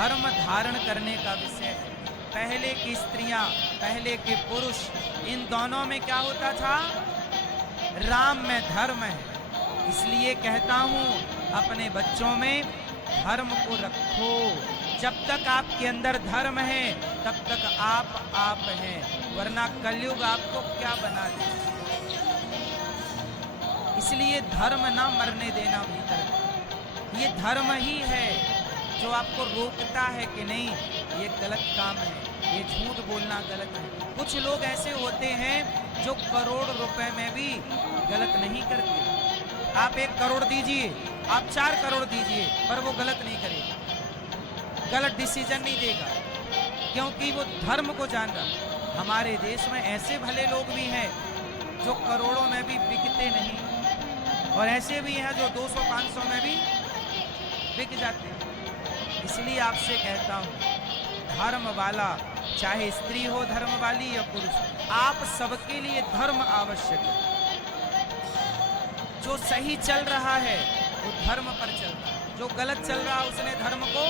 धर्म धारण करने का विषय है। पहले की स्त्रियां, पहले के पुरुष, इन दोनों में क्या होता था? राम में धर्म है। इसलिए कहता हूं अपने बच्चों में धर्म को रखो। जब तक आपके अंदर धर्म है तब तक आप हैं, वरना कलयुग आपको क्या बना दे। इसलिए धर्म ना मरने देना भीतर। ये धर्म ही है जो आपको रोकता है कि नहीं ये गलत काम है, ये झूठ बोलना गलत है। कुछ लोग ऐसे होते हैं जो करोड़ रुपए में भी गलत नहीं करते। आप 1 करोड़ दीजिए, आप 4 करोड़ दीजिए, पर वो गलत नहीं करेगा, गलत डिसीजन नहीं देगा, क्योंकि वो धर्म को जान रहा। हमारे देश में ऐसे भले लोग भी हैं जो करोड़ों में भी बिकते नहीं, और ऐसे भी हैं जो 200-500 में भी बिक जाते हैं। इसलिए आपसे कहता हूं, धर्म वाला, चाहे स्त्री हो धर्म वाली या पुरुष, आप सबके लिए धर्म आवश्यक है। जो सही चल रहा है वो धर्म पर चल रहा है, जो गलत चल रहा है उसने धर्म को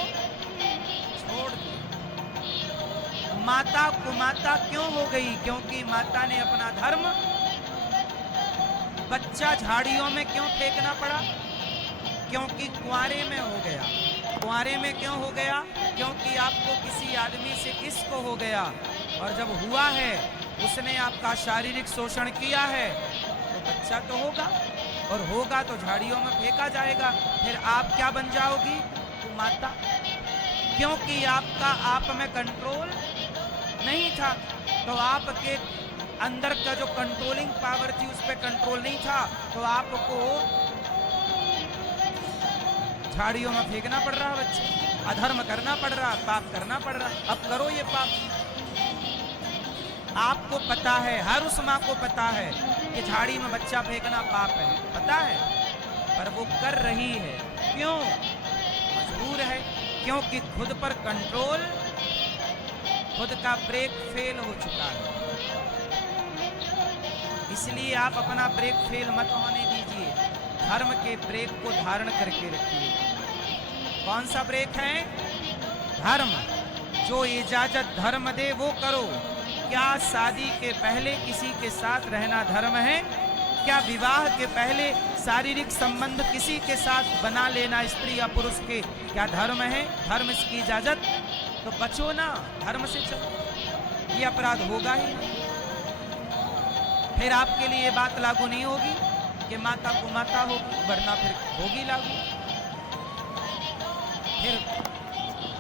छोड़ दिया। माता कुमाता क्यों हो गई? क्योंकि माता ने अपना धर्म, बच्चा झाड़ियों में क्यों फेंकना पड़ा? क्योंकि कुंवारे में हो गया। कुंवारे में क्यों हो गया? क्योंकि आपको किसी आदमी से इश्क हो गया, और जब हुआ है उसने आपका शारीरिक शोषण किया है तो बच्चा तो होगा, और होगा तो झाड़ियों में फेंका जाएगा। फिर आप क्या बन जाओगी? माता। क्योंकि आपका आप में कंट्रोल नहीं था, तो आपके अंदर का जो कंट्रोलिंग पावर थी उस पर कंट्रोल नहीं था, तो आपको झाड़ियों में फेंकना पड़ रहा बच्चे, अधर्म करना पड़ रहा, पाप करना पड़ रहा। अब करो ये पाप। आपको पता है, हर उस माँ को पता है कि झाड़ी में बच्चा फेंकना पाप है, पता है, पर वो कर रही है। क्यों? मजबूर है, क्योंकि खुद पर कंट्रोल, खुद का ब्रेक फेल हो चुका है। इसलिए आप अपना ब्रेक फेल मत होने दीजिए, धर्म के ब्रेक को धारण करके रखिए। कौन सा ब्रेक है? धर्म। जो इजाजत धर्म दे वो करो। क्या शादी के पहले किसी के साथ रहना धर्म है? क्या विवाह के पहले शारीरिक संबंध किसी के साथ बना लेना, स्त्री या पुरुष के, क्या धर्म है? धर्म इसकी इजाजत? तो बचो ना, धर्म से चलो, ये अपराध होगा ही नहीं। फिर आपके लिए ये बात लागू नहीं होगी कि माता को माता होगी, वरना फिर होगी लागू। फिर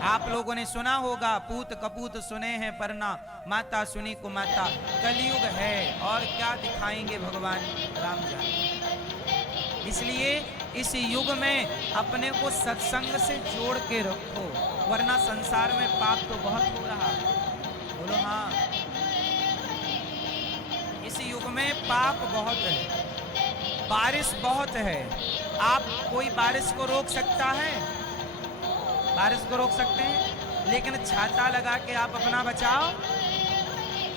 आप लोगों ने सुना होगा, पूत कपूत सुने हैं परना, माता सुनी को माता। कलयुग है, और क्या दिखाएंगे भगवान राम जाने। इसलिए इस युग में अपने को सत्संग से जोड़ के रखो, वरना संसार में पाप तो बहुत हो रहा है। बोलो हाँ। इस युग में पाप बहुत है, बारिश बहुत है। आप कोई बारिश को रोक सकता है? बारिश को रोक सकते हैं, लेकिन छाता लगा के आप अपना बचाओ।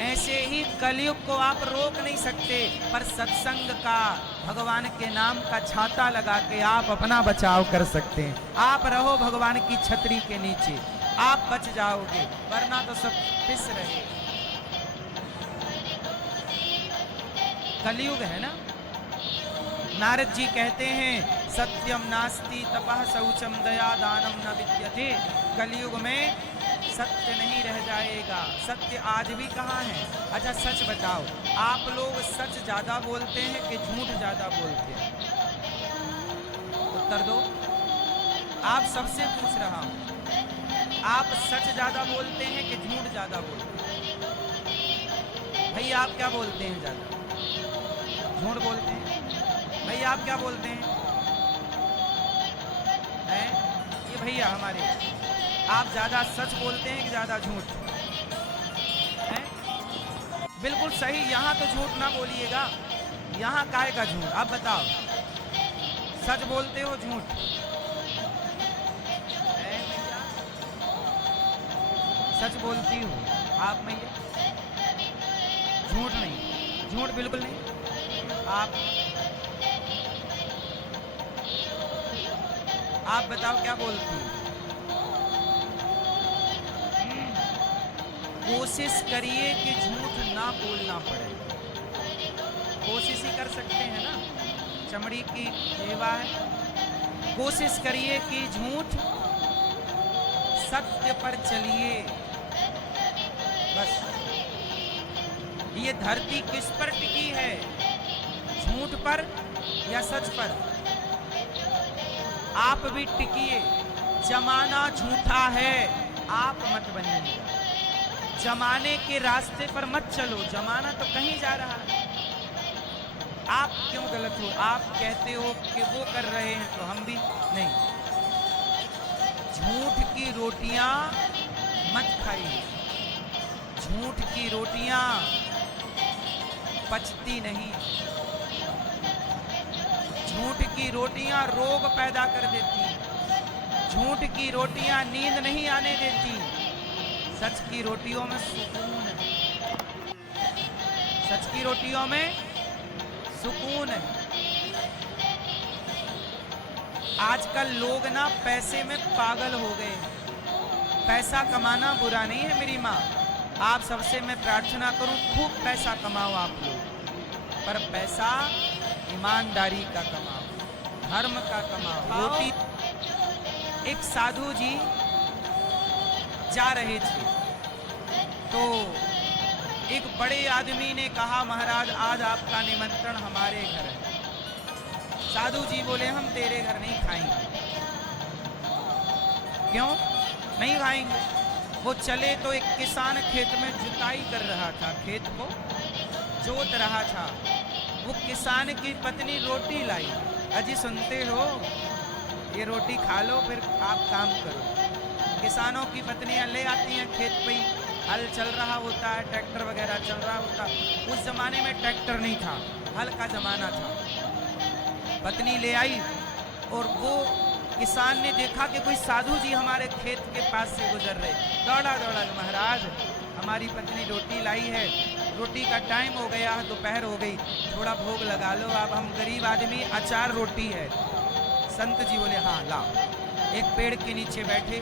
ऐसे ही कलयुग को आप रोक नहीं सकते, पर सत्संग का, भगवान के नाम का छाता लगा के आप अपना बचाव कर सकते हैं। आप रहो भगवान की छतरी के नीचे, आप बच जाओगे, वरना तो सब पिस रहे। कलयुग है ना। नारद जी कहते हैं, सत्यम नास्ति तपः शौचम दया दानम न विद्यते। कलयुग में सत्य नहीं रह जाएगा। सत्य आज भी कहाँ है? अच्छा सच बताओ, आप लोग सच ज्यादा बोलते हैं कि झूठ ज्यादा बोलते हैं? उत्तर दो। आप सबसे पूछ रहा हूं, आप सच ज्यादा बोलते हैं कि झूठ ज्यादा बोलते हैं? भैया आप क्या बोलते हैं ज्यादा? झूठ बोलते हैं। भैया आप क्या बोलते हैं? ये भैया हमारे, आप ज्यादा सच बोलते हैं कि ज्यादा झूठ? बिल्कुल सही। यहाँ तो झूठ ना बोलिएगा, यहाँ काहे का झूठ? आप बताओ, सच बोलते हो झूठ? सच बोलती हो आप मैया, झूठ नहीं, झूठ बिल्कुल नहीं। आप बताओ क्या बोलती हो? कोशिश करिए कि झूठ ना बोलना पड़े। कोशिश ही कर सकते हैं ना, चमड़ी की सेवा है। कोशिश करिए कि झूठ सत्य पर चलिए। बस ये धरती किस पर टिकी है, झूठ पर या सच पर? आप भी टिकिए। जमाना झूठा है, आप मत बनिए। जमाने के रास्ते पर मत चलो, जमाना तो कहीं जा रहा है। आप क्यों गलत हो? आप कहते हो कि वो कर रहे हैं तो हम भी नहीं। झूठ की रोटियां मत खाइए। झूठ की रोटियां पचती नहीं। झूठ की रोटियां रोग पैदा कर देती। झूठ की रोटियां नींद नहीं आने देती। सच की रोटियों में सुकून है। सच की रोटियों में सुकून है। आजकल लोग ना पैसे में पागल हो गए। पैसा कमाना बुरा नहीं है मेरी माँ, आप सबसे मैं प्रार्थना करूं खूब पैसा कमाओ आप लोग, पर पैसा ईमानदारी का कमाओ, धर्म का कमाओ। रोटी। एक साधु जी जा रहे थे तो एक बड़े आदमी ने कहा, महाराज आज आपका निमंत्रण हमारे घर है। साधु जी बोले, हम तेरे घर नहीं खाएंगे। क्यों नहीं खाएंगे? वो चले तो एक किसान खेत में जुताई कर रहा था, खेत को जोत रहा था। वो किसान की पत्नी रोटी लाई। अजी सुनते हो, ये रोटी खा लो फिर आप काम करो। किसानों की पत्नियां ले आती हैं खेत पे, हल चल रहा होता है, ट्रैक्टर वगैरह चल रहा होता। उस जमाने में ट्रैक्टर नहीं था, हल का जमाना था। पत्नी ले आई और वो किसान ने देखा कि कोई साधु जी हमारे खेत के पास से गुजर रहे। दौड़ा दौड़ा, महाराज हमारी पत्नी रोटी लाई है, रोटी का टाइम हो गया, दोपहर हो गई, थोड़ा भोग लगा लो। अब हम गरीब आदमी, अचार रोटी है। संत जी बोले, हाँ लाओ। एक पेड़ के नीचे बैठे,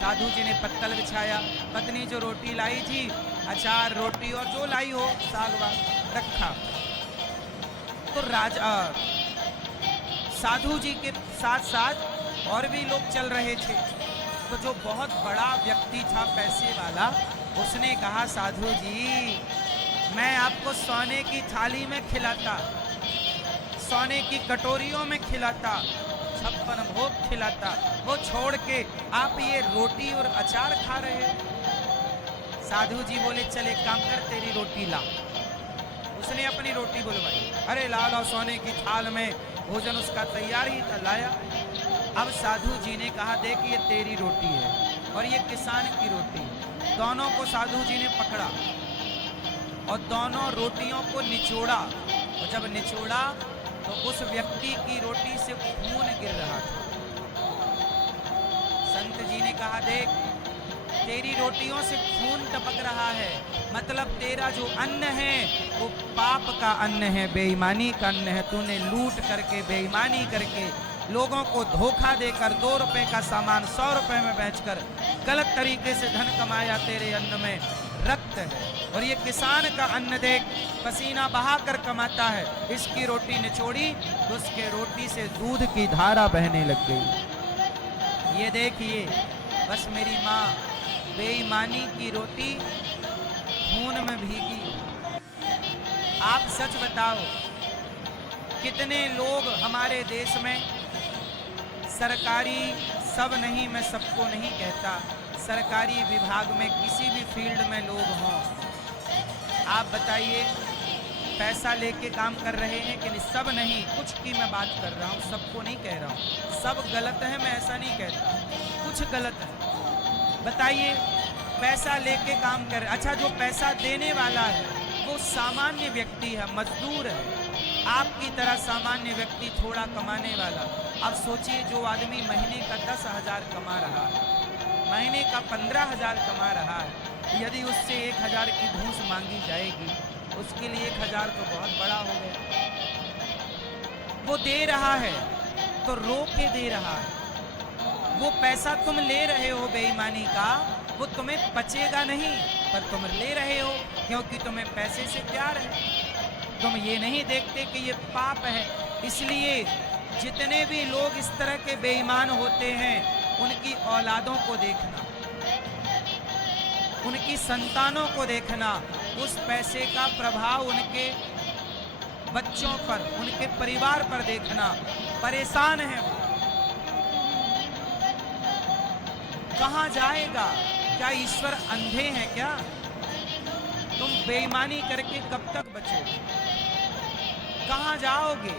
साधु जी ने पत्तल बिछाया, पत्नी जो रोटी लाई थी, अचार रोटी और जो लाई हो साग वाग रखा। तो राजा साधु जी के साथ साथ और भी लोग चल रहे थे। तो जो बहुत बड़ा व्यक्ति था, पैसे वाला, उसने कहा, साधु जी मैं आपको सोने की थाली में खिलाता, सोने की कटोरियों में खिलाता, 56 भोग खिलाता, वो छोड़ के आप ये रोटी और अचार खा रहे हैं। साधु जी बोले, चल एक काम कर, तेरी रोटी ला। उसने अपनी रोटी बुलवाई। अरे ला लो, सोने की थाल में भोजन उसका तैयार ही था, लाया। अब साधु जी ने कहा, देख ये तेरी रोटी है और ये किसान की रोटी। दोनों को साधु जी ने पकड़ा और दोनों रोटियों को निचोड़ा, और जब निचोड़ा तो उस व्यक्ति की रोटी से खून गिर रहा था। संत जी ने कहा, देख तेरी रोटियों से खून टपक रहा है, मतलब तेरा जो अन्न है वो पाप का अन्न है, बेईमानी का अन्न है। तूने लूट करके, बेईमानी करके, लोगों को धोखा देकर 2 रुपए का सामान 100 रुपए में बेचकर गलत तरीके से धन कमाया। तेरे अन्न में रक्त है। और ये किसान का अन्न देख, पसीना बहाकर कमाता है। इसकी रोटी निचोड़ी तो उसके रोटी से दूध की धारा बहने लग गई। ये देखिए, बस मेरी माँ बेईमानी की रोटी खून में भीगी। आप सच बताओ, कितने लोग हमारे देश में सरकारी, सब नहीं, मैं सबको नहीं कहता, सरकारी विभाग में किसी भी फील्ड में लोग हों, आप बताइए पैसा लेके काम कर रहे हैं कि नहीं? सब नहीं, कुछ की मैं बात कर रहा हूँ, सबको नहीं कह रहा हूँ। सब गलत है, मैं ऐसा नहीं कहता, कुछ गलत है। बताइए, पैसा लेके काम कर। अच्छा, जो पैसा देने वाला है वो सामान्य व्यक्ति है, मजदूर है, आपकी तरह सामान्य व्यक्ति, थोड़ा कमाने वाला। अब सोचिए, जो आदमी महीने का 10,000 कमा रहा है, महीने का 15,000 कमा रहा है, यदि उससे 1,000 की घूस मांगी जाएगी, उसके लिए 1,000 तो बहुत बड़ा हो गया। वो दे रहा है तो रो के दे रहा है, वो पैसा तुम ले रहे हो बेईमानी का, वो तुम्हें बचेगा नहीं, पर तुम ले रहे हो क्योंकि तुम्हें पैसे से प्यार है। तुम ये नहीं देखते कि ये पाप है। इसलिए जितने भी लोग इस तरह के बेईमान होते हैं, उनकी औलादों को देखना, उनकी संतानों को देखना, उस पैसे का प्रभाव उनके बच्चों पर, उनके परिवार पर देखना। परेशान है वो, कहां जाएगा? क्या ईश्वर अंधे हैं क्या? तुम बेईमानी करके कब तक बचोगे? कहां जाओगे?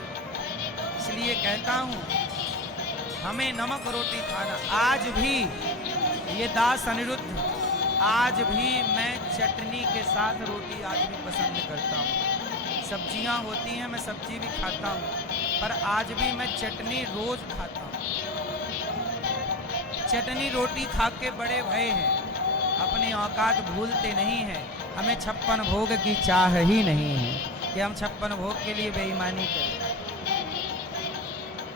इसलिए कहता हूं, हमें नमक रोटी खाना। आज भी ये दास अनिरुद्ध, आज भी मैं चटनी के साथ रोटी आज भी पसंद करता हूँ। सब्जियां होती हैं, मैं सब्जी भी खाता हूँ, पर आज भी मैं चटनी रोज खाता हूँ। चटनी रोटी खा के बड़े भय हैं, अपनी औकात भूलते नहीं हैं। हमें 56 भोग की चाह ही नहीं है कि हम 56 भोग के लिए बेईमानी करें।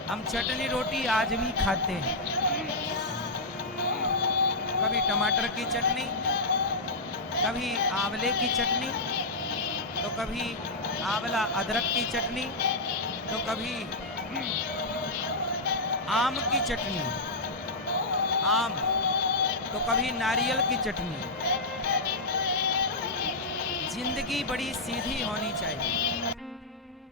हम चटनी रोटी आज भी खाते हैं, कभी टमाटर की चटनी, कभी आंवले की चटनी, तो कभी आंवला अदरक की चटनी, तो कभी आम की चटनी, आम, तो कभी नारियल की चटनी। जिंदगी बड़ी सीधी होनी चाहिए।